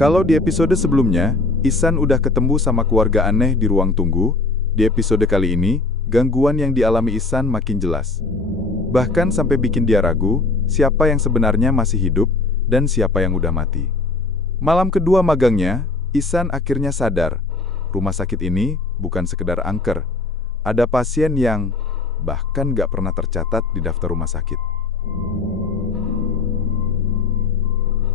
Kalau di episode sebelumnya, Ihsan udah ketemu sama keluarga aneh di ruang tunggu, di episode kali ini, gangguan yang dialami Ihsan makin jelas. Bahkan sampai bikin dia ragu, siapa yang sebenarnya masih hidup dan siapa yang udah mati. Malam kedua magangnya, Ihsan akhirnya sadar, rumah sakit ini bukan sekedar angker. Ada pasien yang bahkan gak pernah tercatat di daftar rumah sakit.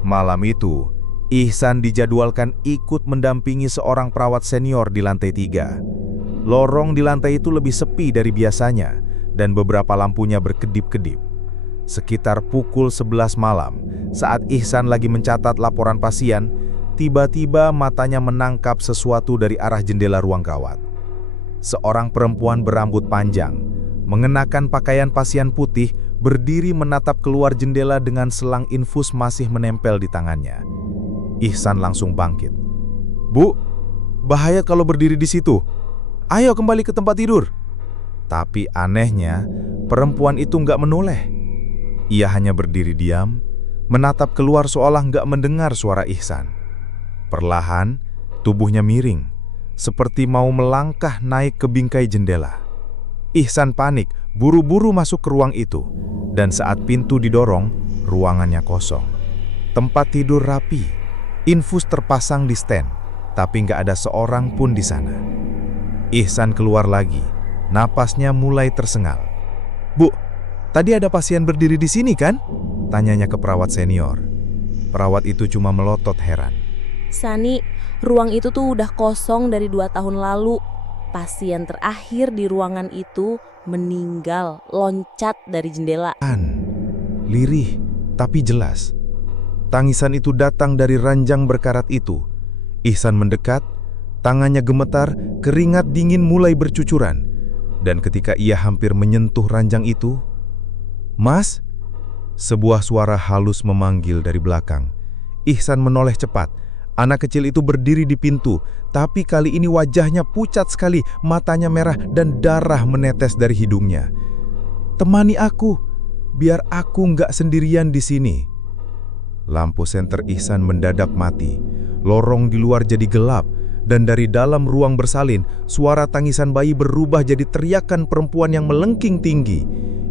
Malam itu, Ihsan dijadwalkan ikut mendampingi seorang perawat senior di lantai 3. Lorong di lantai itu lebih sepi dari biasanya, dan beberapa lampunya berkedip-kedip. Sekitar pukul 11 malam, saat Ihsan lagi mencatat laporan pasien, tiba-tiba matanya menangkap sesuatu dari arah jendela ruang gawat. Seorang perempuan berambut panjang, mengenakan pakaian pasien putih, berdiri menatap keluar jendela dengan selang infus masih menempel di tangannya. Ihsan langsung bangkit. "Bu, bahaya kalau berdiri di situ. Ayo kembali ke tempat tidur." Tapi anehnya, perempuan itu nggak menoleh. Ia hanya berdiri diam, menatap keluar seolah nggak mendengar suara Ihsan. Perlahan, tubuhnya miring, seperti mau melangkah naik ke bingkai jendela. Ihsan panik, buru-buru masuk ke ruang itu, dan saat pintu didorong, ruangannya kosong. Tempat tidur rapi, infus terpasang di stand, tapi nggak ada seorang pun di sana. Ihsan keluar lagi, napasnya mulai tersengal. "Bu, tadi ada pasien berdiri di sini kan?" tanyanya ke perawat senior. Perawat itu cuma melotot heran. "Sani, ruang itu tuh udah kosong dari 2 tahun lalu. Pasien terakhir di ruangan itu meninggal loncat dari jendela." Lirih, tapi jelas. Tangisan itu datang dari ranjang berkarat itu. Ihsan mendekat, tangannya gemetar, keringat dingin mulai bercucuran. Dan ketika ia hampir menyentuh ranjang itu, "Mas?" Sebuah suara halus memanggil dari belakang. Ihsan menoleh cepat. Anak kecil itu berdiri di pintu, tapi kali ini wajahnya pucat sekali, matanya merah dan darah menetes dari hidungnya. "Temani aku, biar aku nggak sendirian di sini." Lampu senter Ihsan mendadak mati. Lorong di luar jadi gelap, dan dari dalam ruang bersalin, suara tangisan bayi berubah jadi teriakan perempuan yang melengking tinggi.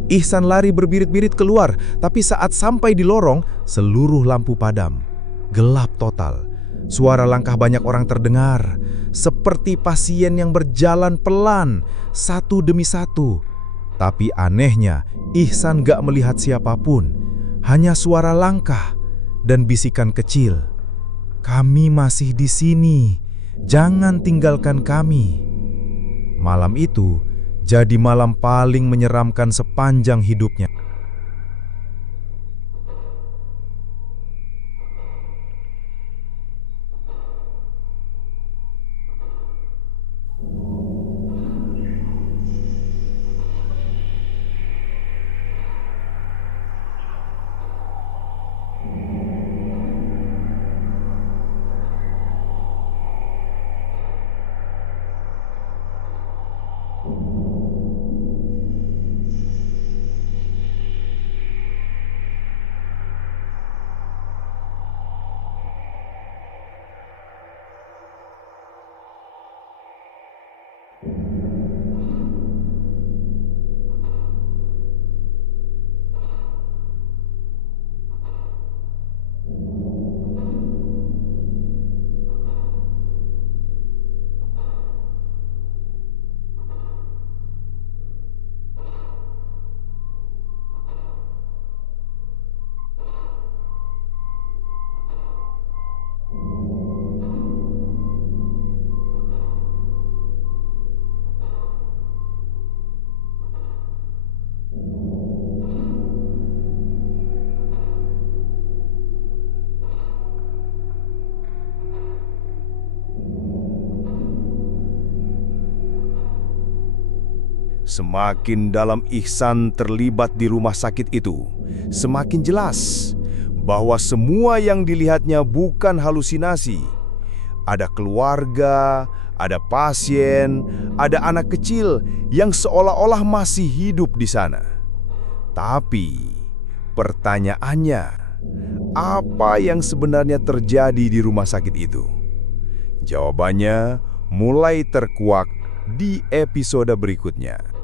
Ihsan lari berbirit-birit keluar, tapi saat sampai di lorong, seluruh lampu padam. Gelap total. Suara langkah banyak orang terdengar, seperti pasien yang berjalan pelan, satu demi satu. Tapi anehnya, Ihsan gak melihat siapapun, hanya suara langkah dan bisikan kecil. "Kami masih di sini, jangan tinggalkan kami." Malam itu jadi malam paling menyeramkan sepanjang hidupnya. Semakin dalam Ihsan terlibat di rumah sakit itu, semakin jelas bahwa semua yang dilihatnya bukan halusinasi. Ada keluarga, ada pasien, ada anak kecil yang seolah-olah masih hidup di sana. Tapi pertanyaannya, Apa yang sebenarnya terjadi di rumah sakit itu? Jawabannya mulai terkuak di episode berikutnya.